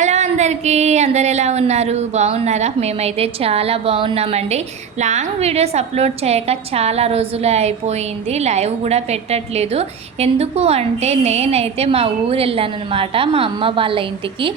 Hello అందరికీ, అందరు ఎలా ఉన్నారు? బాగున్నారా? మేమైతే చాలా బాగున్నామండి. లాంగ్ వీడియోస్ అప్లోడ్ చేయక చాలా రోజులే అయిపోయింది. లైవ్ కూడా పెట్టట్లేదు. ఎందుకు అంటే నేనైతే మా ఊరు వెళ్ళానమాట, మా అమ్మ వాళ్ళ ఇంటికి.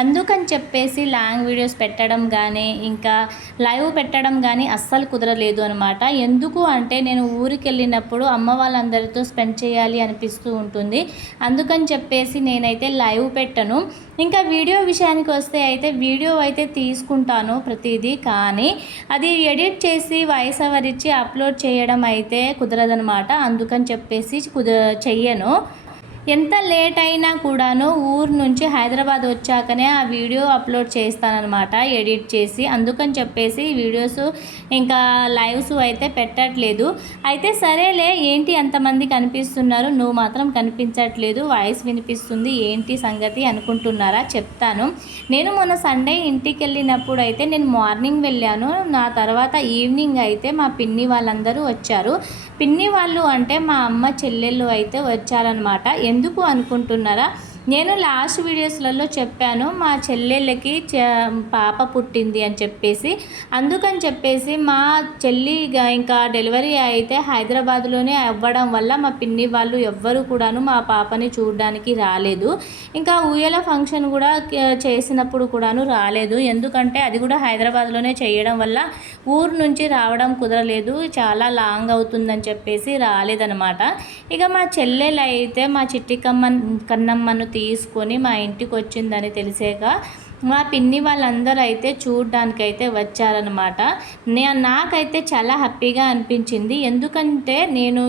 అందుకని చెప్పేసి లాంగ్ వీడియోస్ పెట్టడం కానీ ఇంకా లైవ్ పెట్టడం కానీ అస్సలు కుదరలేదు అనమాట. ఎందుకు అంటే నేను ఊరికి వెళ్ళినప్పుడు అమ్మ వాళ్ళందరితో స్పెండ్ చేయాలి అనిపిస్తూ ఉంటుంది. అందుకని చెప్పేసి నేనైతే లైవ్ పెట్టను. ఇంకా వీడియో విషయానికి వస్తే అయితే వీడియో అయితే తీసుకుంటాను ప్రతిదీ, కానీ అది ఎడిట్ చేసి వాయిస్ ఓవర్ ఇచ్చి అప్లోడ్ చేయడం అయితే కుదరదనమాట. అందుకని చెప్పేసి చెయ్యను. ఎంత లేట్ అయినా కూడాను ఊరు నుంచి హైదరాబాద్ వచ్చాకనే ఆ వీడియో అప్లోడ్ చేస్తానన్నమాట, ఎడిట్ చేసి. అందుకని చెప్పేసి వీడియోస్ ఇంకా లైవ్స్ అయితే పెట్టట్లేదు. అయితే సరేలే, ఏంటి అంతమంది కనిపిస్తున్నారు, నువ్వు మాత్రం కనిపించట్లేదు, వాయిస్ వినిపిస్తుంది, ఏంటి సంగతి అనుకుంటున్నారా? చెప్తాను. నేను మొన్న సండే ఇంటికి వెళ్ళినప్పుడు అయితే నేను మార్నింగ్ వెళ్ళాను. నా తర్వాత ఈవినింగ్ అయితే మా పిన్ని వాళ్ళందరూ వచ్చారు. పిన్ని వాళ్ళు అంటే మా అమ్మ చెల్లెళ్ళు అయితే వచ్చారనమాట. ఎందుకు అనుకుంటున్నారా? నేను లాస్ట్ వీడియోస్లలో చెప్పాను మా చెల్లెళ్ళకి పాప పుట్టింది అని చెప్పేసి. అందుకని చెప్పేసి మా చెల్లి ఇంకా డెలివరీ అయితే హైదరాబాద్లోనే అవ్వడం వల్ల మా పిన్ని వాళ్ళు ఎవ్వరు కూడాను మా పాపని చూడడానికి రాలేదు. ఇంకా ఊయల ఫంక్షన్ కూడా చేసినప్పుడు కూడాను రాలేదు. ఎందుకంటే అది కూడా హైదరాబాద్లోనే చేయడం వల్ల ఊరు నుంచి రావడం కుదరలేదు, చాలా లాంగ్ అవుతుందని చెప్పేసి రాలేదనమాట. ఇక మా చెల్లెలు అయితే మా చిట్టి కన్నమ్మను తీసుకొని మా ఇంటికి వచ్చిందని తెలిసాక మా పిన్ని వాళ్ళందరూ అయితే చూడడానికైతే వచ్చారనమాట. నాకైతే చాలా హ్యాపీగా అనిపించింది. ఎందుకంటే నేను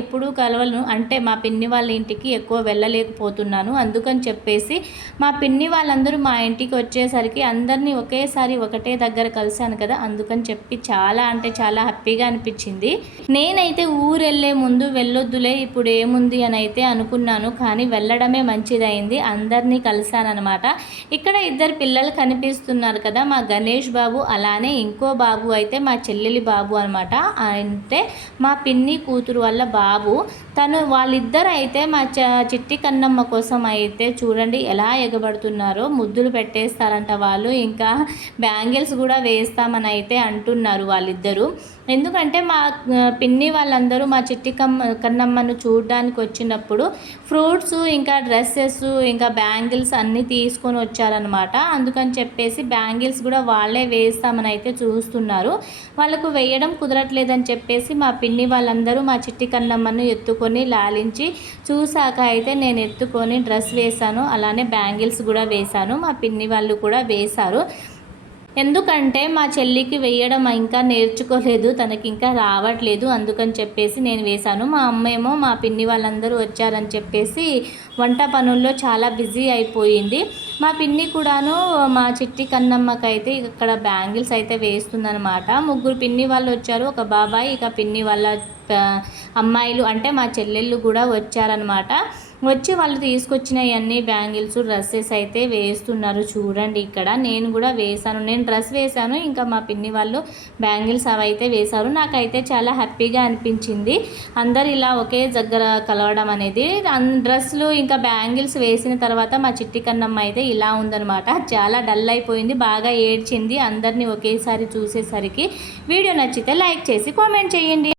ఎప్పుడూ కలవలను, అంటే మా పిన్ని వాళ్ళ ఇంటికి ఎక్కువ వెళ్ళలేకపోతున్నాను. అందుకని చెప్పేసి మా పిన్ని వాళ్ళందరూ మా ఇంటికి వచ్చేసరికి అందరినీ ఒకేసారి ఒకటే దగ్గర కలిశాను కదా, అందుకని చెప్పి చాలా అంటే చాలా హ్యాపీగా అనిపించింది. నేనైతే ఊరు వెళ్ళే ముందు వెళ్ళొద్దులే ఇప్పుడు ఏముంది అని అయితే అనుకున్నాను, కానీ వెళ్ళడమే మంచిదైంది. అందరినీ కలిశానమాట. ఇక్కడ ఇద్దరు పిల్లలు కనిపిస్తున్నారు కదా, మా గణేష్ బాబు, అలానే ఇంకో బాబు అయితే మా చెల్లెలి బాబు అనమాట. అంటే మా పిన్ని కూతురు వల్ల బాబు. వాళ్ళిద్దరు అయితే మా చిట్టి కన్నమ్మ కోసం అయితే చూడండి ఎలా ఎగబడుతున్నారో. ముద్దులు పెట్టేస్తారంట వాళ్ళు, ఇంకా బ్యాంగిల్స్ కూడా వేస్తామని అయితే అంటున్నారు వాళ్ళిద్దరూ. ఎందుకంటే మా పిన్ని వాళ్ళందరూ మా చిట్టి కన్నమ్మను చూడడానికి వచ్చినప్పుడు ఫ్రూట్స్ ఇంకా డ్రెస్సెస్ ఇంకా బ్యాంగిల్స్ అన్నీ తీసుకొని వచ్చారనమాట. అందుకని చెప్పేసి బ్యాంగిల్స్ కూడా వాళ్ళే వేస్తామని అయితే చూస్తున్నారు. వాళ్ళకు వేయడం కుదరట్లేదని చెప్పేసి మా పిన్ని వాళ్ళందరూ మా చిట్టి కన్నమ్మను ఎత్తుకొని లాలించి చూసాక అయితే నేను ఎత్తుకొని డ్రెస్ వేశాను, అలానే బ్యాంగిల్స్ కూడా వేశాను. మా పిన్ని వాళ్ళు కూడా వేశారు. ఎందుకంటే మా చెల్లికి వేయడం ఇంకా నేర్చుకోలేదు, తనకి ఇంకా రావట్లేదు. అందుకని చెప్పేసి నేను వేశాను. మా అమ్మ ఏమో మా పిన్ని వాళ్ళందరూ వచ్చారని చెప్పేసి వంట పనుల్లో చాలా బిజీ అయిపోయింది. మా పిన్ని కూడాను మా చిట్టి కన్నమ్మకైతే ఇక్కడ బ్యాంగిల్స్ అయితే వేస్తుందనమాట. ముగ్గురు పిన్ని వాళ్ళు వచ్చారు, ఒక బాబాయ్, ఇక పిన్ని వాళ్ళ అమ్మాయిలు అంటే మా చెల్లెళ్ళు కూడా వచ్చారనమాట. వచ్చి వాళ్ళు తీసుకొచ్చిన అన్ని బ్యాంగిల్స్ డ్రెస్సెస్ అయితే వేస్తున్నారు. చూడండి ఇక్కడ నేను కూడా వేశాను, నేను డ్రెస్ వేశాను, ఇంకా మా పిన్ని వాళ్ళు బ్యాంగిల్స్ అవి అయితే వేశారు. నాకైతే చాలా హ్యాపీగా అనిపించింది అందరు ఇలా ఒకే దగ్గర కలవడం అనేది. డ్రెస్సులు ఇంకా బ్యాంగిల్స్ వేసిన తర్వాత మా చిట్టి కన్నమ్మ అయితే ఇలా ఉందనమాట. చాలా డల్ అయిపోయింది, బాగా ఏడ్చింది అందరినీ ఒకేసారి చూసేసరికి. వీడియో నచ్చితే లైక్ చేసి కామెంట్ చేయండి.